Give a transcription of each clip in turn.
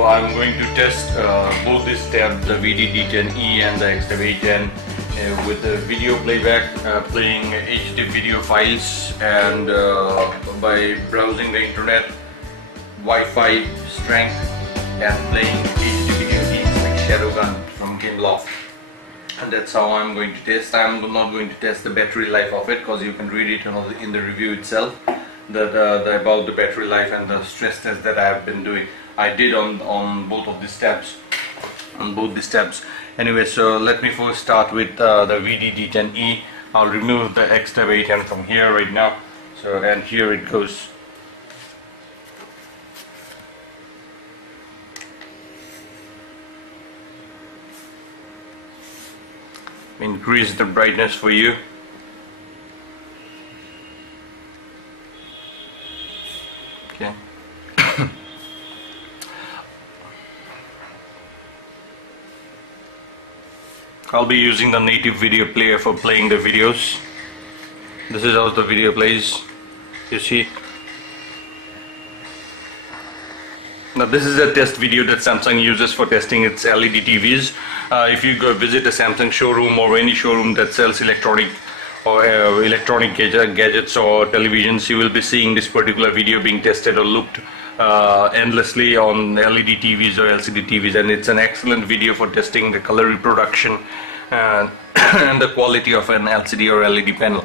So I'm going to test both these tabs, the VeeDee D10e and the XTAB A10 with the video playback, playing HD video files, and by browsing the internet, Wi-Fi strength, and playing HD video games like Shadowgun from GameLoft. And that's how I'm going to test. I'm not going to test the battery life of it, because you can read it in the review itself, that about the battery life and the stress test that I have been doing. I did on both of these tabs, Anyway, so let me first start with the VeeDee D10e. I'll remove the XTAB A10 from here right now. So, and here it goes. Increase the brightness for you. Okay. I'll be using the native video player for playing the videos. This is how the video plays, you see. Now this is a test video that Samsung uses for testing its LED TVs. If you go visit a Samsung showroom or any showroom that sells electronic gadgets or televisions, you will be seeing this particular video being tested or looked endlessly on LED TVs or LCD TVs, and it's an excellent video for testing the color reproduction and the quality of an LCD or LED panel,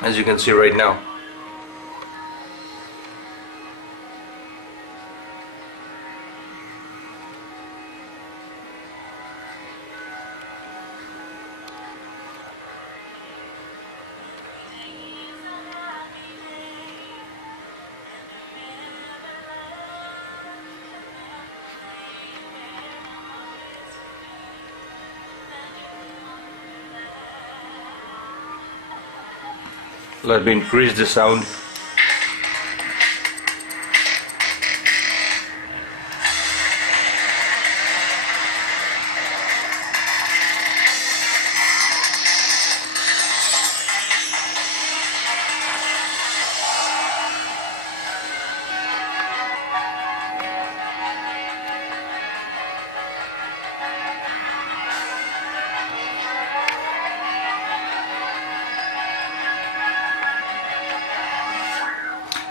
as you can see right now. Let me increase the sound.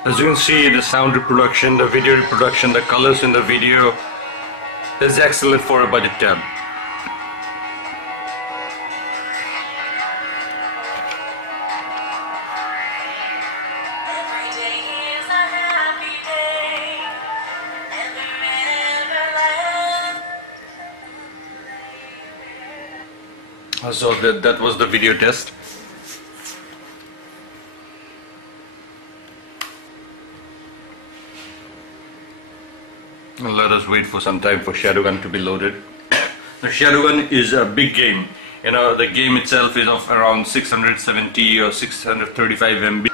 As you can see, the sound reproduction, the video reproduction, the colors in the video is excellent for a budget tab. So that was the video test. Let us wait for some time for Shadowgun to be loaded. The Shadowgun is a big game. You know, the game itself is of around 670 or 635 MB.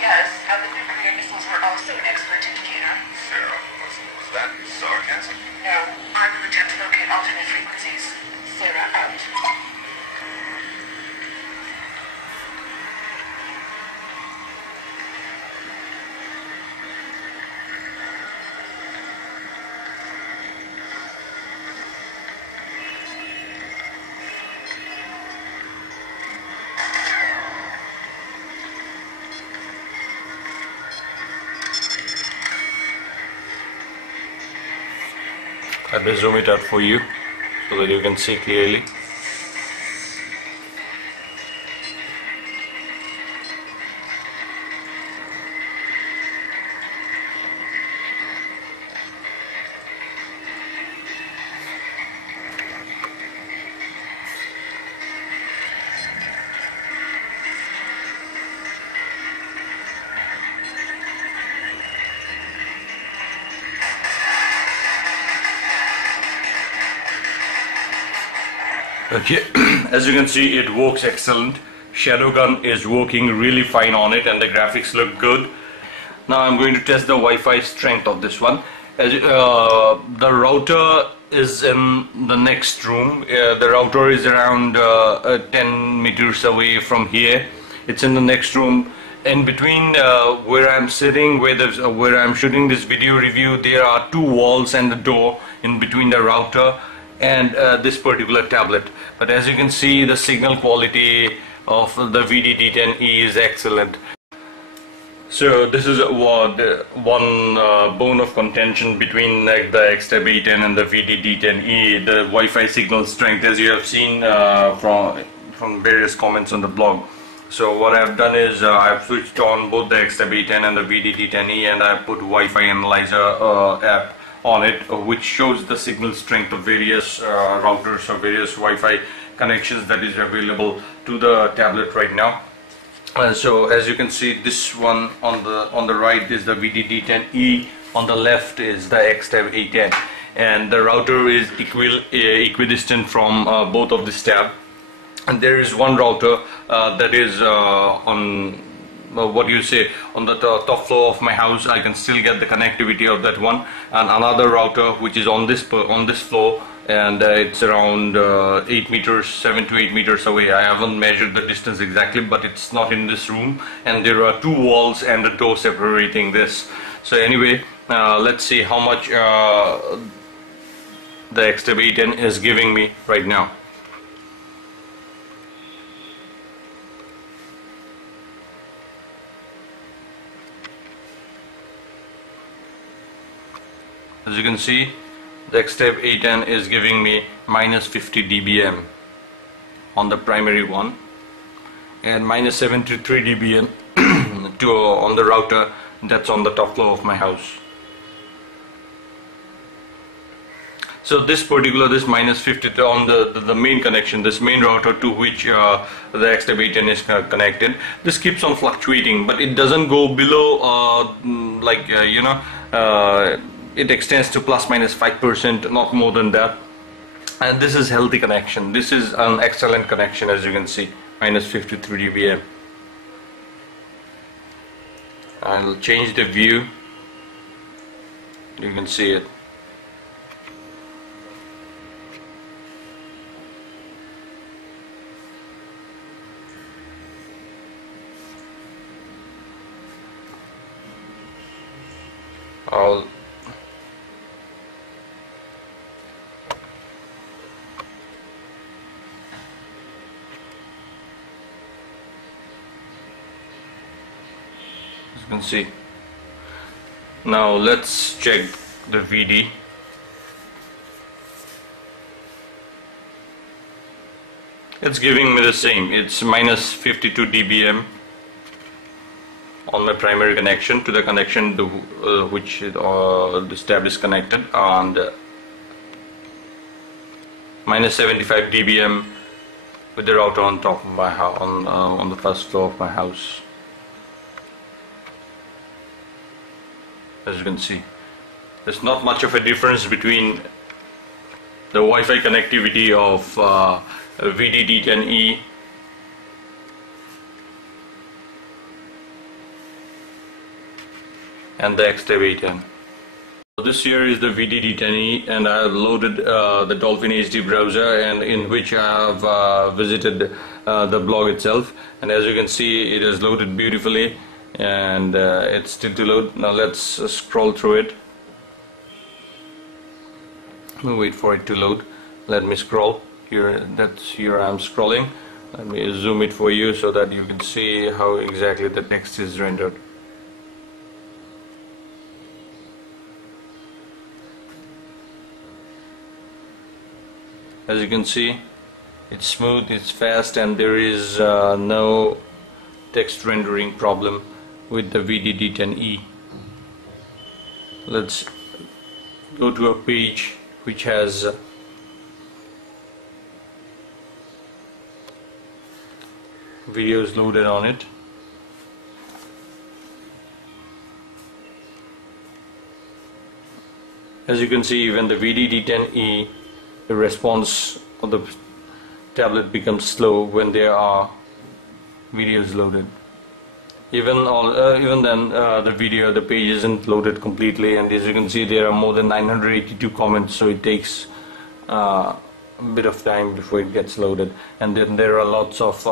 Yes, and the nuclear missiles were also an expert indicator. Sarah, was that sarcasm? No, I will attempt to locate alternate frequencies. Sarah, out. Let me zoom it out for you so that you can see clearly. Okay, as you can see, it works excellent. Shadow gun is working really fine on it, and the graphics look good. Now I'm going to test the Wi-Fi strength of this one. As the router is in the next room. The router is around 10 meters away from here. It's in the next room. In between where I'm sitting, where I'm shooting this video review, there are two walls and the door in between the router and this particular tablet. But as you can see, the signal quality of the VeeDee D10e is excellent. So this is one bone of contention between like the XTAB A10 and the VeeDee D10e, the Wi-Fi signal strength, as you have seen from various comments on the blog. So what I've done is I've switched on both the XTAB A10 and the VeeDee D10e, and I put Wi-Fi analyzer app on it, which shows the signal strength of various routers or various Wi-Fi connections that is available to the tablet right now. So as you can see, this one on the right is the VeeDee D10e, on the left is the XTAB A10, and the router is equidistant from both of this tab. And there is one router that is on on the top floor of my house. I can still get the connectivity of that one, and another router which is on this floor, and it's around 7 to 8 meters away. I haven't measured the distance exactly, but it's not in this room, and there are two walls and a door separating this. So anyway, let's see how much the XTAB A10 is giving me right now. As you can see, the XTAB A10 is giving me minus 50 dBm on the primary one, and minus 73 dBm on the router that's on the top floor of my house. So this minus 50 on the main connection, this main router to which the XTAB A10 is connected, this keeps on fluctuating, but it doesn't go below it extends to plus minus 5%, not more than that. And this is healthy connection. This is an excellent connection, as you can see, minus 53 dBm. I'll change the view. You can see it. You can see. Now let's check the VeeDee. It's giving me the same. It's minus 52 dBm on my primary connection to the connection which this tab is connected, and minus 75 dBm with the router on top of my house, on the first floor of my house. As you can see, there's not much of a difference between the Wi-Fi connectivity of VeeDee D10e and the XTAB A10. This here is the VeeDee D10e, and I have loaded the Dolphin HD browser, and in which I have visited the blog itself, and as you can see, it is loaded beautifully, and it's still to load. Now let's scroll through it. We'll wait for it to load. Let me scroll here. Here I'm scrolling. Let me zoom it for you so that you can see how exactly the text is rendered. As you can see, it's smooth, it's fast, and there is no text rendering problem with the VeeDee D10e. Let's go to a page which has videos loaded on it. As you can see, even the VeeDee D10e, the response of the tablet becomes slow when there are videos loaded. Even then, the page isn't loaded completely, and as you can see, there are more than 982 comments, so it takes a bit of time before it gets loaded. And then there are lots of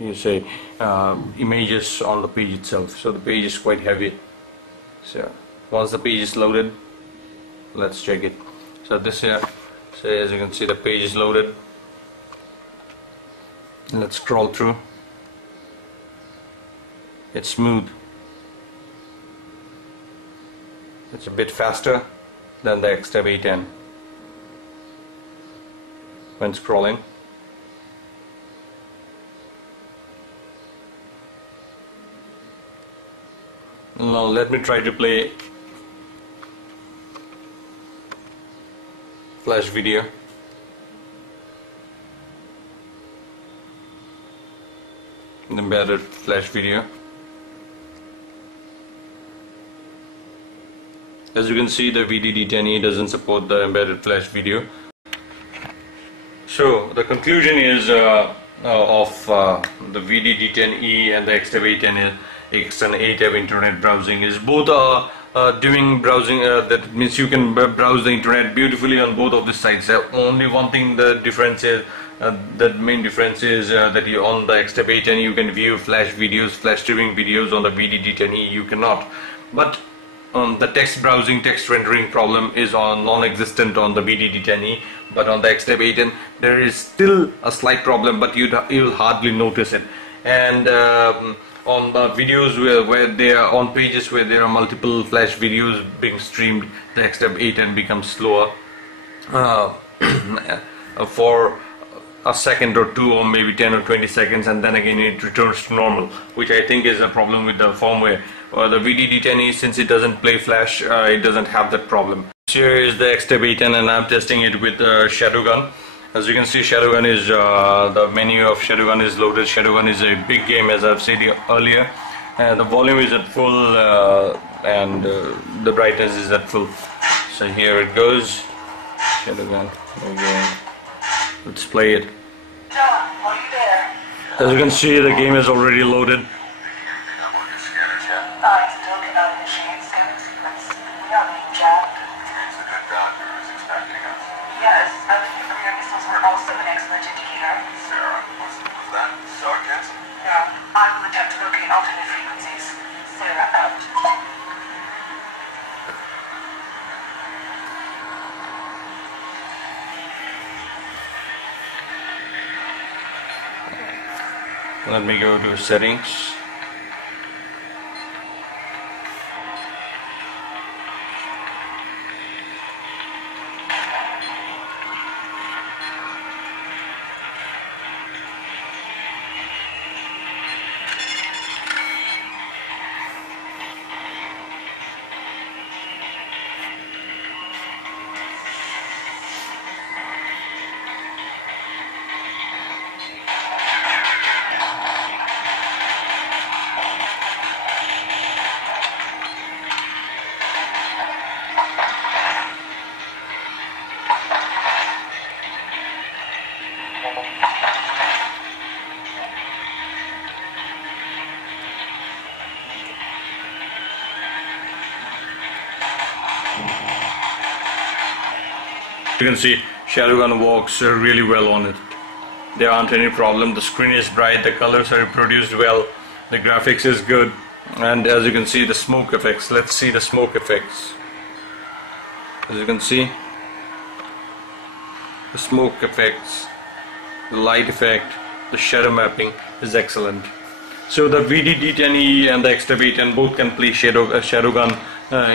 images on the page itself, so the page is quite heavy. So once the page is loaded, let's check it. So this here, so as you can see, the page is loaded. Let's scroll through. It's smooth. It's a bit faster than the XTAB A10 when scrolling. Now let me try to play flash video. An embedded flash video. As you can see, the VeeDee D10e doesn't support the embedded flash video. So the conclusion is of the VeeDee D10e and the XTAB A10 internet browsing is both doing browsing. That means you can browse the internet beautifully on both of the sites. Only one thing, the difference is the main difference is that on the XTAB A10 you can view flash videos, flash streaming videos. On the VeeDee D10e you cannot. But the text browsing, text rendering problem is non-existent on the VeeDee D10e, but on the XTAB A10 there is still a slight problem, but you'll hardly notice it. And on the videos where they are on pages where there are multiple flash videos being streamed, the XTAB A10 becomes slower for a second or two, or maybe 10 or 20 seconds, and then again it returns to normal, which I think is a problem with the firmware. The VeeDee D10e, since it doesn't play flash, it doesn't have that problem. Here is the XTAB A10, and I'm testing it with Shadowgun. As you can see, Shadowgun is the menu of Shadowgun is loaded. Shadowgun is a big game, as I've said earlier. The volume is at full, and the brightness is at full. So here it goes. Shadowgun. Okay. Let's play it. John, are you there? As you can see, the game is already loaded. I still cannot initiate scanning sequence. We are being jabbed. The good doctor is expecting us. Yes, I believe career missiles were also an excellent indicator. Sarah, was that sarcasm? No, I will attempt to locate alternate frequencies. Sarah out. Let me go to settings. You can see Shadowgun works really well on it. There aren't any problem. The screen is bright, the colors are reproduced well, the graphics is good, and as you can see, the smoke effects. Let's see the smoke effects. As you can see, the smoke effects, the light effect, the shadow mapping is excellent. So the VeeDee D10e and the XTAB A10 both can play Shadowgun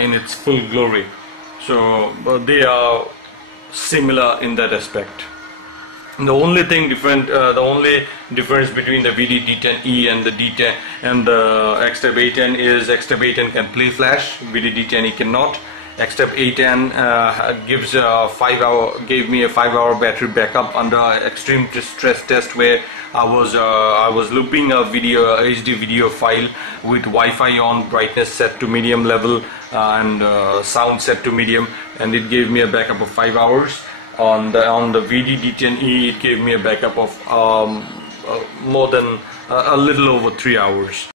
in its full glory. So they are similar in that aspect. The only thing different, the only difference between the VeeDee D10e and the D10 and the XTAB A10 is XTAB A10 can play flash, VeeDee D10e cannot. XTAB A10 gave me a 5-hour battery backup under extreme stress test, where I was looping a HD video file with Wi-Fi on, brightness set to medium level, and sound set to medium, and it gave me a backup of 5 hours. On the VeeDee D10e, it gave me a backup of more than a little over 3 hours.